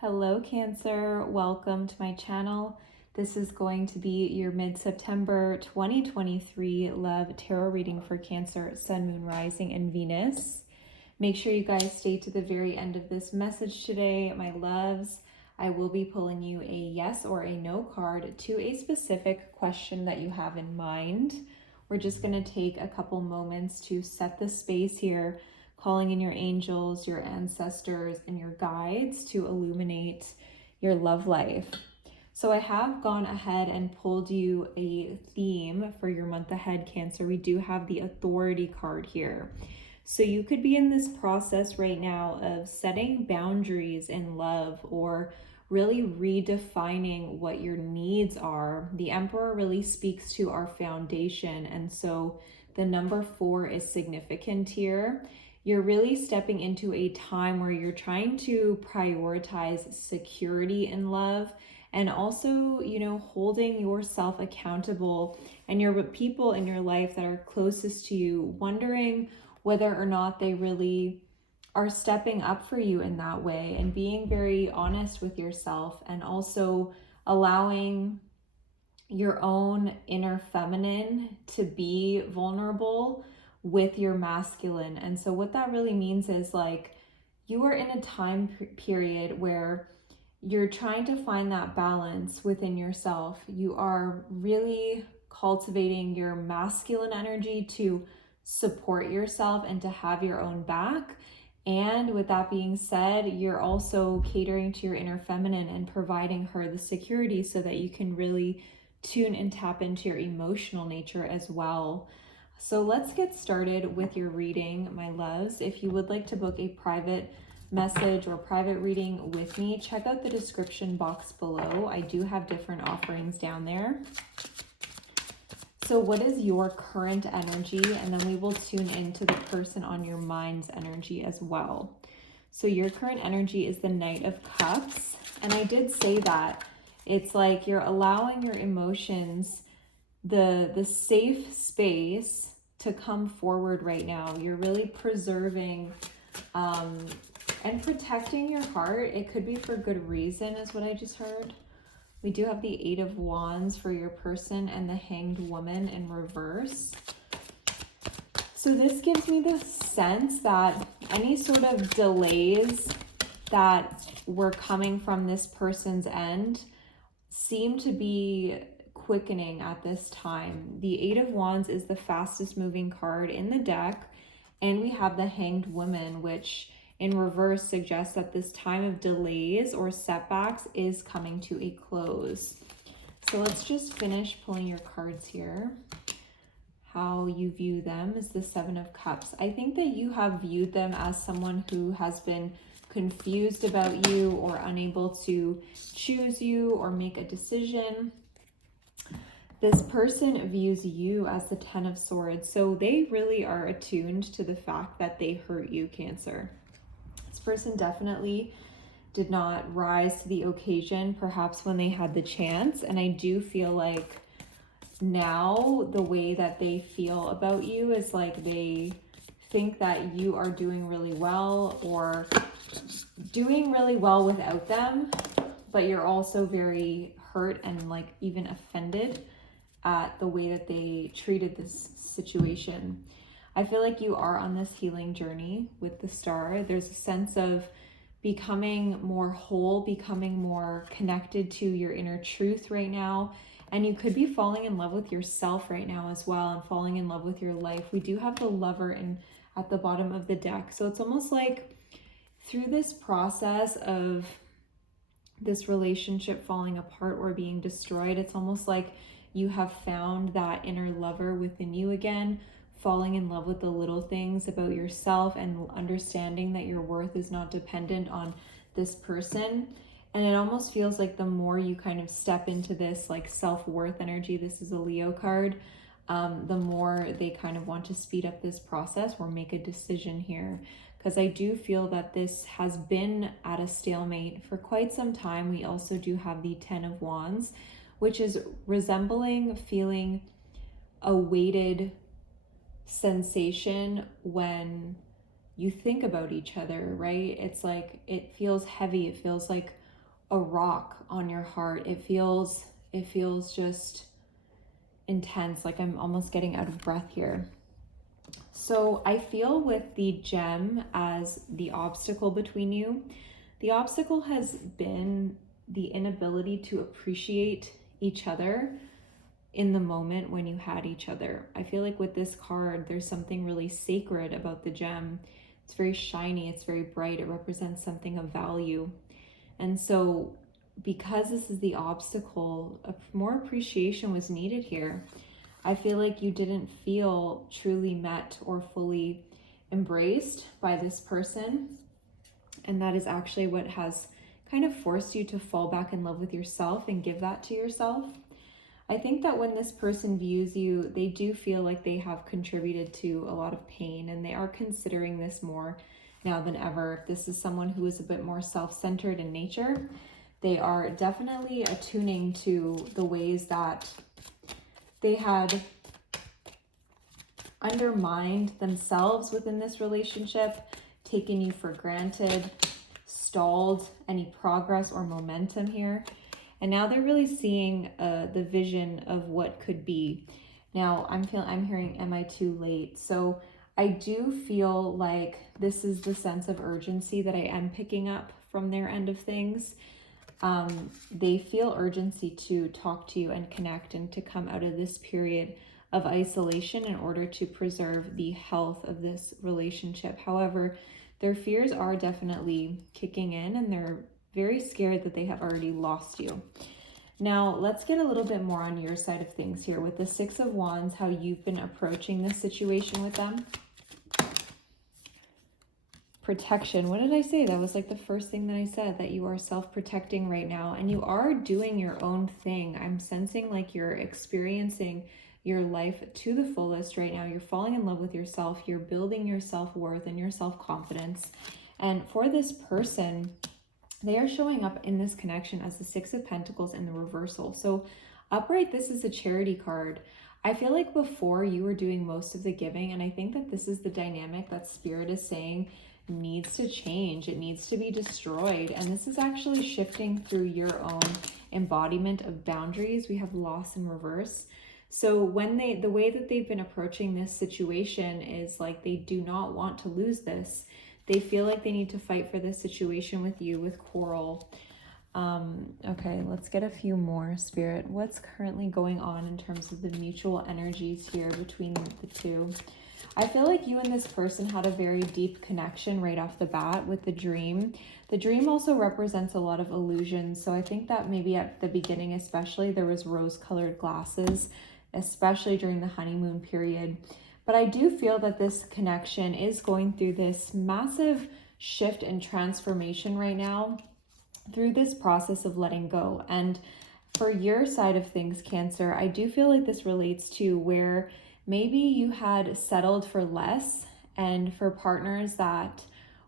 Hello Cancer, welcome to my channel. This is going to be your mid-September 2023 love tarot reading for Cancer, Sun, Moon, Rising, and Venus. Make sure you guys stay to the very end of this message today, my loves. I will be pulling you a yes or a no card to a specific question that you have in mind. We're just going to take a couple moments to set the space here, calling in your angels, your ancestors, and your guides to illuminate your love life. So I have gone ahead and pulled you a theme for your month ahead, Cancer. We do have the Authority card here. So you could be in this process right now of setting boundaries in love or really redefining what your needs are. The Emperor really speaks to our foundation, and so the number 4 is significant here. You're really stepping into a time where you're trying to prioritize security in love and also, holding yourself accountable and your people in your life that are closest to you, wondering whether or not they really are stepping up for you in that way, and being very honest with yourself, and also allowing your own inner feminine to be vulnerable with your masculine. And so what that really means is, like, you are in a time period where you're trying to find that balance within yourself. You are really cultivating your masculine energy to support yourself and to have your own back. And with that being said, you're also catering to your inner feminine and providing her the security so that you can really tune and tap into your emotional nature as well. So let's get started with your reading, my loves. If you would like to book a private message or private reading with me, check out the description box below. I do have different offerings down there. So what is your current energy? And then we will tune into the person on your mind's energy as well. So your current energy is the Knight of Cups. And I did say that it's like you're allowing your emotions the safe space to come forward right now. You're really preserving and protecting your heart. It could be for good reason, is what I just heard. We do have the 8 of Wands for your person and the Hanged Woman in reverse. So this gives me the sense that any sort of delays that were coming from this person's end seem to be quickening at this time. The 8 of Wands is the fastest moving card in the deck, and we have the Hanged Woman, which in reverse suggests that this time of delays or setbacks is coming to a close. So let's just finish pulling your cards here. How you view them is the 7 of Cups. I think that you have viewed them as someone who has been confused about you or unable to choose you or make a decision. This person views you as the 10 of Swords. So they really are attuned to the fact that they hurt you, Cancer. This person definitely did not rise to the occasion, perhaps when they had the chance. And I do feel like now the way that they feel about you is like they think that you are doing really well or doing really well without them, but you're also very hurt and like even offended at the way that they treated this situation. I feel like you are on this healing journey with the Star. There's a sense of becoming more whole, becoming more connected to your inner truth right now. And you could be falling in love with yourself right now as well, and falling in love with your life. We do have the Lover at the bottom of the deck. So it's almost like through this process of this relationship falling apart or being destroyed, it's almost like you have found that inner lover within you again, falling in love with the little things about yourself and understanding that your worth is not dependent on this person. And it almost feels like the more you kind of step into this like self-worth energy, this is a Leo card, the more they kind of want to speed up this process or make a decision here. Because I do feel that this has been at a stalemate for quite some time. We also do have the 10 of Wands, which is resembling feeling a weighted sensation when you think about each other, right? It's like it feels heavy. It feels like a rock on your heart. It feels just intense, like I'm almost getting out of breath here. So I feel with the gem as the obstacle between you, the obstacle has been the inability to appreciate each other in the moment when you had each other. I feel like with this card, there's something really sacred about the gem. It's very shiny, it's very bright, it represents something of value. And so because this is the obstacle, more appreciation was needed here. I feel like you didn't feel truly met or fully embraced by this person. And that is actually what has kind of forced you to fall back in love with yourself and give that to yourself. I think that when this person views you, they do feel like they have contributed to a lot of pain, and they are considering this more now than ever. If this is someone who is a bit more self-centered in nature, they are definitely attuning to the ways that they had undermined themselves within this relationship, taken you for granted, stalled any progress or momentum here. And now they're really seeing the vision of what could be. Now I'm hearing, am I too late? So I do feel like this is the sense of urgency that I am picking up from their end of things. They feel urgency to talk to you and connect and to come out of this period of isolation in order to preserve the health of this relationship. However, their fears are definitely kicking in, and they're very scared that they have already lost you. Now, let's get a little bit more on your side of things here with the Six of Wands, how you've been approaching this situation with them. Protection. What did I say? That was like the first thing that I said, that you are self-protecting right now, and you are doing your own thing. I'm sensing like you're experiencing your life to the fullest right now. You're falling in love with yourself. You're building your self-worth and your self-confidence. And for this person, they are showing up in this connection as the Six of Pentacles in the reversal. So upright, this is a charity card. I feel like before you were doing most of the giving, and I think that this is the dynamic that Spirit is saying needs to change. It needs to be destroyed. And this is actually shifting through your own embodiment of boundaries. We have loss in reverse. So when the way that they've been approaching this situation is like they do not want to lose this. They feel like they need to fight for this situation with you, with Coral. Okay, let's get a few more, Spirit. What's currently going on in terms of the mutual energies here between the two? I feel like you and this person had a very deep connection right off the bat with the dream. The dream also represents a lot of illusions. So I think that maybe at the beginning especially, there was rose-colored glasses, especially during the honeymoon period. But I do feel that this connection is going through this massive shift and transformation right now through this process of letting go. And for your side of things, Cancer, I do feel like this relates to where maybe you had settled for less, and for partners that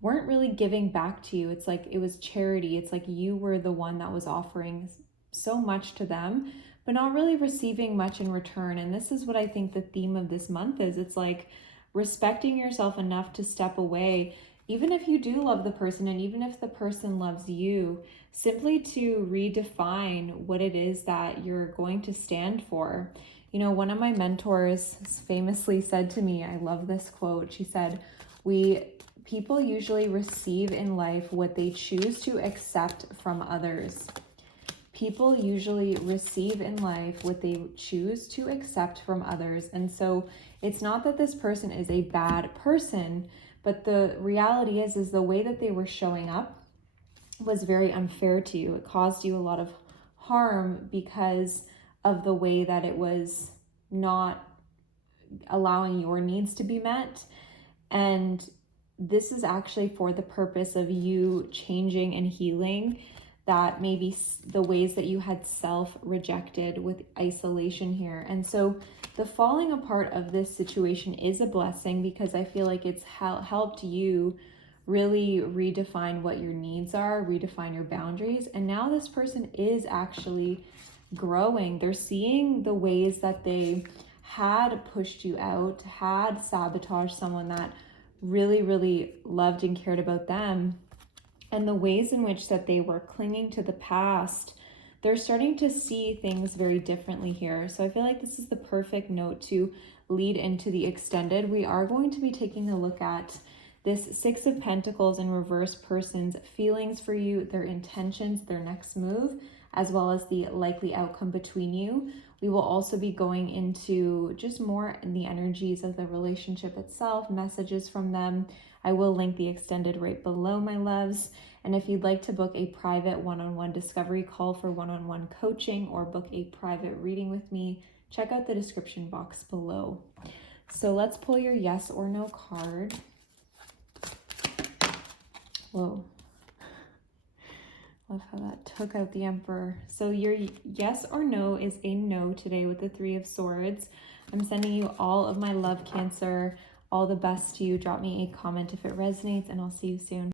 weren't really giving back to you. It's like it was charity. It's like you were the one that was offering so much to them, but not really receiving much in return. And this is what I think the theme of this month is. It's like respecting yourself enough to step away, even if you do love the person and even if the person loves you, simply to redefine what it is that you're going to stand for. You know, one of my mentors famously said to me, I love this quote. She said, people usually receive in life what they choose to accept from others. People usually receive in life what they choose to accept from others. And so it's not that this person is a bad person, but the reality is the way that they were showing up was very unfair to you. It caused you a lot of harm because of the way that it was not allowing your needs to be met. And this is actually for the purpose of you changing and healing that maybe the ways that you had self-rejected with isolation here. And so the falling apart of this situation is a blessing, because I feel like it's helped you really redefine what your needs are, redefine your boundaries. And now this person is actually growing. They're seeing the ways that they had pushed you out, had sabotaged someone that really, really loved and cared about them, and the ways in which that they were clinging to the past, they're starting to see things very differently here. So I feel like this is the perfect note to lead into the extended. We are going to be taking a look at this Six of Pentacles in reverse person's feelings for you, their intentions, their next move, as well as the likely outcome between you. We will also be going into just more in the energies of the relationship itself, messages from them. I will link the extended right below, my loves. And if you'd like to book a private one-on-one discovery call for one-on-one coaching or book a private reading with me, check out the description box below. So let's pull your yes or no card. Whoa. Love how that took out the Emperor. So your yes or no is a no today with the Three of Swords. I'm sending you all of my love, Cancer. All the best to you. Drop me a comment if it resonates, and I'll see you soon.